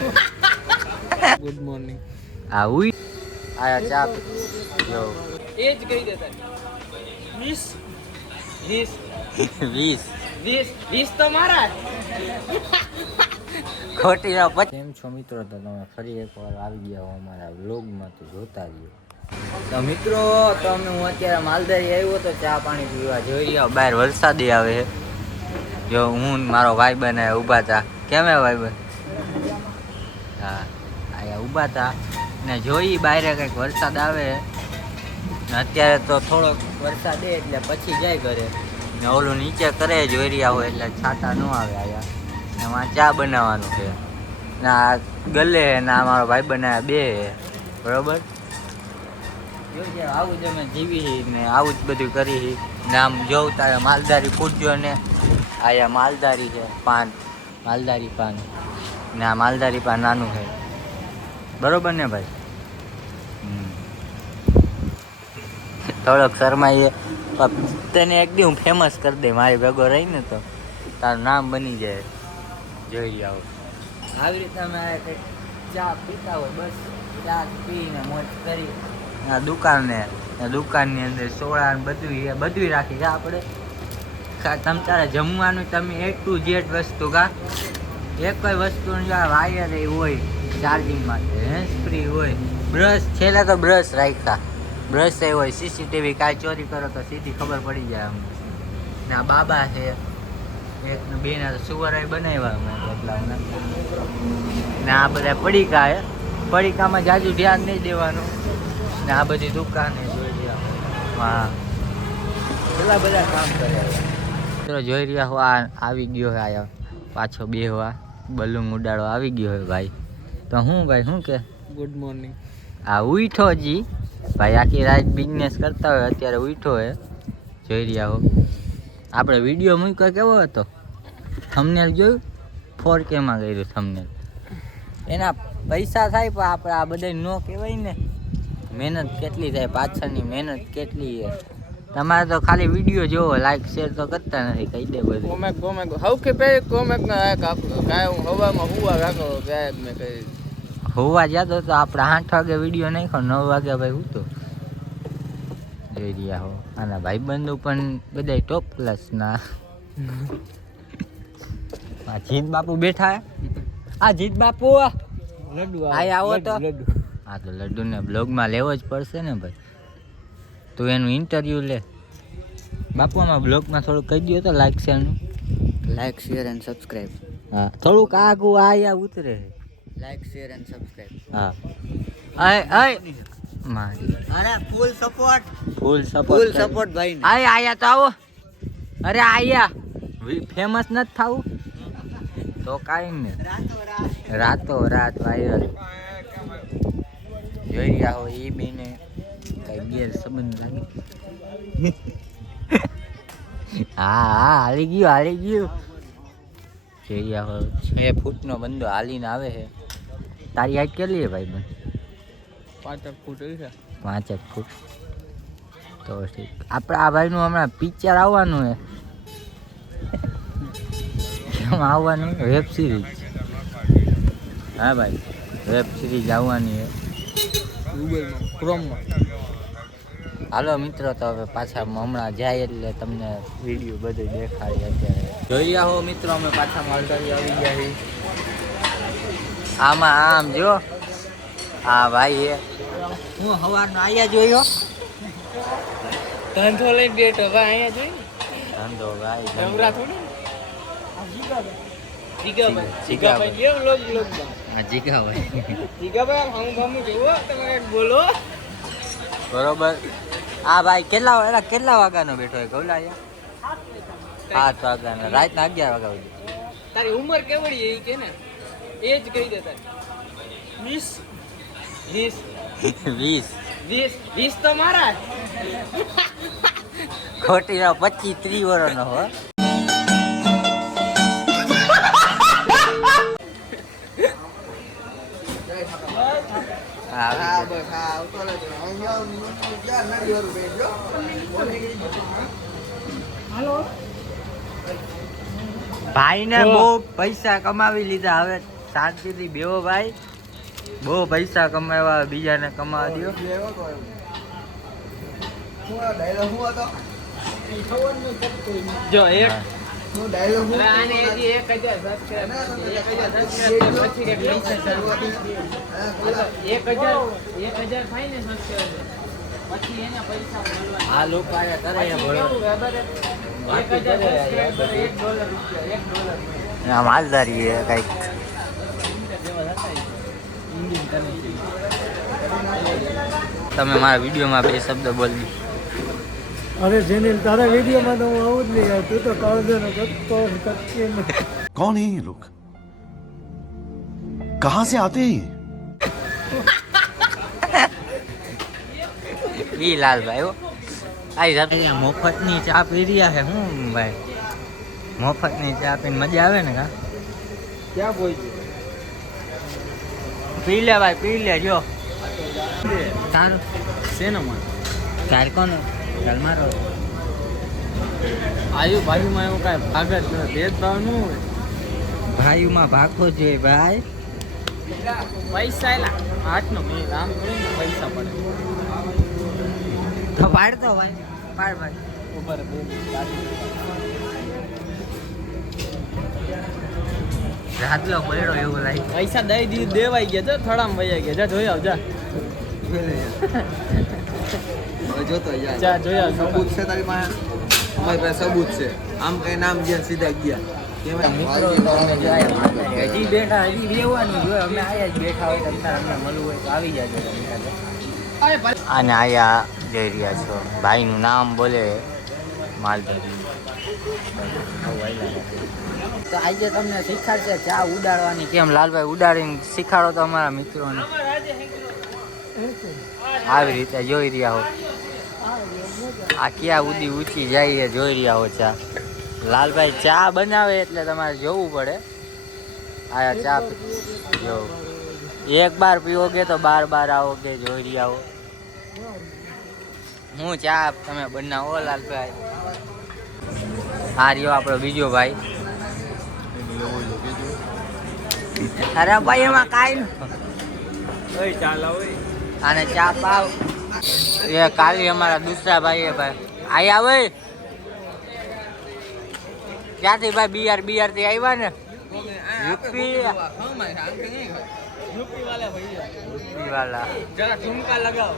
Good morning. આવું આયા ચા જો એ જ કહી દેતા 20 20 20 તો મારા ખોટી ના પછી. કેમ છો મિત્રો? તો તમે ફરી એકવાર આવી ગયા હો અમારા વ્લોગમાં, તો જોતા રહ્યો. તો મિત્રો તમે હું અત્યારે માલધારી આવ્યો તો ચા પાણી પીવા. જોઈ રહ્યા બહાર વરસાદી આવે છે. જો હું મારો ભાઈબંધ ઊભા હતા. કેમ હે ભાઈબંધ? હા અહીંયા ઊભા હતા ને જોઈ બહાર કંઈક વરસાદ આવે ને અત્યારે તો થોડોક વરસાદ દે એટલે પછી જાય ઘરે ને ઓલું નીચે કરે જોઈ રહ્યા હોય એટલે છાટા ન આવે આયા. એમાં ચા બનાવવાનું છે ને આ ગલે ને આ મારો ભાઈ બનાવ્યા બે બરોબર. જોઈ આવું જ અમે જીવી ને આવું જ બધું કરી ને આમ જોઉં તારે માલધારી પૂછ્યો ને આયા માલધારી છે પાન, માલધારી પાન ને આ માલધારી પાન નાનું છે બરોબર ને ભાઈ. થોડોક શરમાઈએ તને એક દી હું ફેમસ કરી દે મારી ભેગો રહીને તો તારું નામ બની જાય. જોઈ આવો આવી રીતે અમે કંઈક ચા પીતા હોય બસ ચા પીને મોજ કરી. આ દુકાનની અંદર સોડા ને બધું રાખી છે આપણે. તમ તારે જમવાનું તમે A to Z વસ્તુ એક કોઈ વસ્તુ વાયર એ હોય ચાર્જિંગ માટે, હેન્ડ ફ્રી હોય, બ્રશ છેલ્લે તો બ્રશ રાખ્યા, બ્રશ એ હોય. CCTV કાંઈ ચોરી કરો તો સીધી ખબર પડી જાય અમને. ને આ બાબા છે એક ને બે ના સુવરાઈ બનાવ્યા અમે એટલા ને આ બધા પડીકા હે. પડીકામાં જાજુ ધ્યાન નહીં દેવાનું ને આ બધી દુકાને જોઈ રહ્યા. હા પેલા બધા કામ કર્યા જોઈ રહ્યા હો. આ આવી ગયો હે આયા પાછો બેહવા બલૂન ઉડાડો આવી ગયો હે ભાઈ. તો હું ભાઈ શું કે ગુડ મોર્નિંગ. આ ઉઠો જી ભાઈ આખી રાત બિઝનેસ કરતા હોય અત્યારે ઉઠો હે. જોઈ રહ્યા હો આપણે વિડીયો મૂક્યો કેવો હતો? થંબનેલ જોયું? 4K માં કર્યું થંબનેલ. એના પૈસા થાય પણ આપણે આ બધા ન કહેવાય ને. મહેનત કેટલી થાય પાછળની, મહેનત કેટલી છે. તમારે તો ખાલી વિડીયો જોવો, લાઈક શેર તો કરતા નથી. કહી દે બધું કોમેક હવકે પે કોમેક ના એક કાય હું હવામાં હુવા રાખો ગાયબ મે કરી હોવા જતો તો આપણે 8 વાગે વિડીયો નાખ્યો, 9 વાગે ભાઈ હું તો જોઈ રહ્યા હો. આના ભાઈબંધો પણ બધા ટોપ ક્લાસના. આ જીત બાપુ બેઠા હે. આ જીત બાપુ લડ્ડુ આય આવો તો. હા તો લડ્ડુને બ્લોગમાં લેવો જ પડશે ને ભાઈ. તું એનું ઇન્ટરવ્યૂ લે બાપુ. આમાં બ્લોગમાં થોડું કહી દો તો લાઈક શેરનું. Like share and subscribe. હા થોડુંક આગું આયા ઉતરે. Like share and subscribe. હા અય મારી અરે ફૂલ સપોર્ટ ભાઈ. આયા તો આવો. અરે આયા ફેમસ નથી થાવું તો કાઈ ને રાતો રાત વાયરલ. જોઈ રહ્યા હો એ બેને કઈ ગેર સંબંધ લાગે. હા હાલી ગયું. જોઈ રહ્યા હો 6 ફૂટનો બંદો હાલીને આવે છે. તારી હાઈટ કેટલી છે ભાઈ બંધ? 5 ફૂટ છે. 5 ફૂટ તો ઠીક. આપણે આ ભાઈનું હમણાં પિક્ચર આવવાનું છે. કેમ આવવાનું? Web series. હા ભાઈ વેબ સિરીઝ આવવાની છે ગૂગલમાં ક્રોમમાં. હાલો મિત્રો તો હવે પાછા હમણાં જાય એટલે તમને વિડીયો બધું દેખાડી. અત્યારે જોઈ રહ્યા હો મિત્રો અમે પાછા માલધારી આવી ગયા છીએ. આમાં આમ જો હા ભાઈ એ હું સવારનો આયા જોયો ધંધો લઈને બેઠો ભાઈ. અહીંયા જોઈ ધંધો ભાઈ જમરા થોડી જીગાભાઈ કેમ લોક હા જીગાભાઈ જીગાભાઈ આમ હમ જોવો તમે એક બોલો બરોબર. હા ભાઈ કેટલા વાગ્યાનો બેઠો હોય કૌલા? 7 વાગ્યાનો રાતના 11 વાગ્યા સુધી. તારી ઉંમર કેવડી એ કે ને એ જ કહી દે. તારી 20 તો મારા ખોટી 25-30 વર્ષનો હો. ભાઈ ને બહુ પૈસા કમાવી લીધા. હવે શાંતિથી બેહો ભાઈ. બહુ પૈસા કમાવા બીજાને કમાવા દો. જો એક હા. હવે આને હજી 1000 સબસ્ક્રાઇબ 1000 સબસ્ક્રાઇબ પછી એક પૈસા શરૂઆતી 1000 થાય ને સબસ્ક્રાઇબ પછી એને પૈસા મળવાના. આ લોકો આયા કરે પછી ભરો. કેવું ખબર હે? 1000 સબસ્ક્રાઇબ પર $1 આ માલધારી હે કાંઈક. તમે મારા વિડીયોમાં 2 શબ્દ બોલી. અરે જેનિલ તારા વિડીયોમાં તો હું આવું જ નહીં યાર. તું તો કાળજોનો કટકો કટકે कौन है ये लोग कहां से आते हैं ये? ઈ લાલભાઈ હો. આઈ જાત મફતની ચા પી રહ્યા છે હું ભાઈ. મફતની ચા પીને મજા આવે ને કા. ક્યાં બોલ પી લે ભાઈ પી લે જો. તારું શેનામાં ચાર કોનો ચાલ મારો. આયુ ભાઈમાં એવું કાંઈ ભાગ જ ન ભેદભાવ ન હોય. ભાઈમાં ભાગવો જોઈએ ભાઈ. પૈસા એલા હાથનો મેલ આમ કરીને પૈસા પડે તો પાડતો ભાઈ પાડ ભાઈ. ઉપર રાતલો પડ્યો એવું લાગે. પૈસા દઈ દેવાઈ ગયા છે થોડામાં વૈયા ગયા જા જોઈ આવ જા જોતો જા જોઈ આવ સબૂત છે તારી પાસે અમારી પાસે સબૂત છે આમ કઈ નામ ગયા સીધા ગયા મિત્રો તમે જો આયા માતાજી હજી બેઠા હજી રહેવાનું જોઈએ. અમે આયા જ બેઠા હોય તો અમને મળવું હોય તો આવી જાજો તમે કાલે. અને આયા જઈ રહ્યા છો ભાઈનું નામ બોલે માલધારી. તો આજે તમને શીખાડશે ચા ઉડાડવાની કેમ. લાલભાઈ ઉડાડીને શીખાડો તો અમારા મિત્રોને. આવી રીતે જોઈ રહ્યા હો. આ ક્યાં ઉડી ઊંચી જાય એ જોઈ રહ્યા હો ચા. લાલભાઈ ચા બનાવે એટલે તમારે જોવું પડે. આ ચા જો એક બાર પીઓગે તો બાર બાર આવોગે જોઈ રહ્યા હો. હું ચા તમે બનાવો લાલભાઈ. આ રહ્યો આપણો બીજો ભાઈ. અરે ભાઈ એમાં કાંઈ ઓય ચાલ ઓય આને ચા પાવ. એ કાલી અમારા દૂસરા ભાઈ એ ભાઈ આઈ આવે ક્યાંથી ભાઈ બિહાર થી આવ્યા ને યુપી યુપી વાળા ભૈયા વાલા જરા ઠુમકા લગાવ